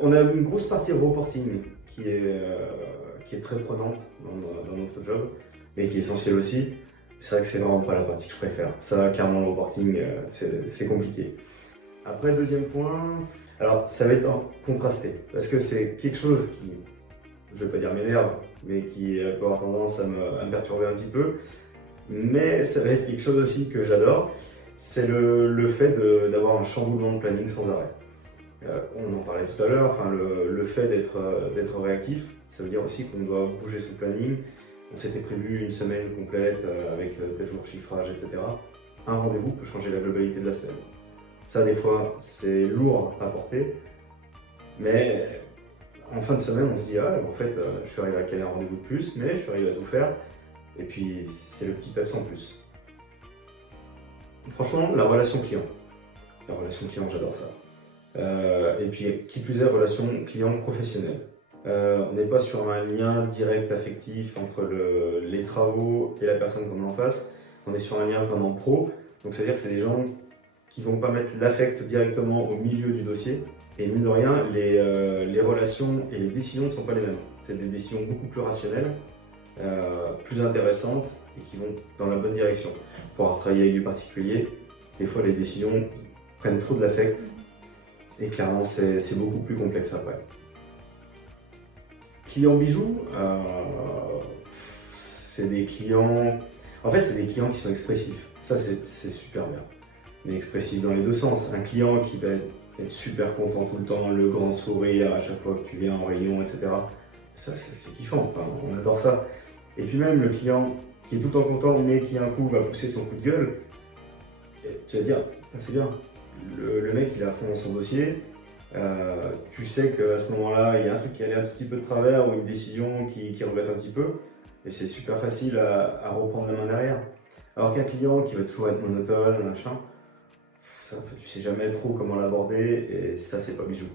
On a une grosse partie reporting qui est très prenante dans notre job, mais qui est essentielle aussi. C'est vrai que c'est vraiment pas la partie que je préfère. Ça, clairement, le reporting, c'est compliqué. Après, deuxième point, alors ça va être contrasté, parce que c'est quelque chose qui, je vais pas dire m'énerve, mais qui peut avoir tendance à me perturber un petit peu. Mais ça va être quelque chose aussi que j'adore, c'est le fait d'avoir un chamboulement de planning sans arrêt. On en parlait tout à l'heure, enfin, le fait d'être réactif, ça veut dire aussi qu'on doit bouger son planning. On s'était prévu une semaine complète avec tel jour chiffrage, etc. Un rendez-vous peut changer la globalité de la semaine. Ça, des fois, c'est lourd à porter, mais en fin de semaine, on se dit, ah, en fait, je suis arrivé à caler un rendez-vous de plus, mais je suis arrivé à tout faire, et puis c'est le petit peps en plus. Franchement, la relation client. La relation client, j'adore ça. Et puis, qui plus est, relation client professionnelle. On n'est pas sur un lien direct affectif entre les travaux et la personne qu'on a en face. On est sur un lien vraiment pro. Donc, c'est-à-dire que c'est des gens qui vont pas mettre l'affect directement au milieu du dossier. Et mine de rien, les relations et les décisions ne sont pas les mêmes. C'est des décisions beaucoup plus rationnelles, plus intéressantes et qui vont dans la bonne direction. Pour avoir travaillé avec du particulier, des fois les décisions prennent trop de l'affect et clairement c'est beaucoup plus complexe après. Clients bijoux, c'est des clients. En fait, c'est des clients qui sont expressifs. Ça, c'est super bien. Mais expressif dans les deux sens. Un client qui va être super content tout le temps, le grand sourire à chaque fois que tu viens en réunion, etc. Ça, c'est kiffant. Enfin, on adore ça. Et puis même le client qui est tout le temps content, mais qui un coup va pousser son coup de gueule, tu vas dire, c'est bien. Le mec, il est à fond dans son dossier. Tu sais qu'à ce moment-là, il y a un truc qui allait un tout petit peu de travers ou une décision qui rebête un petit peu. Et c'est super facile à reprendre la main derrière. Alors qu'un client qui va toujours être monotone, machin, ça, tu sais jamais trop comment l'aborder et ça, c'est pas bijou.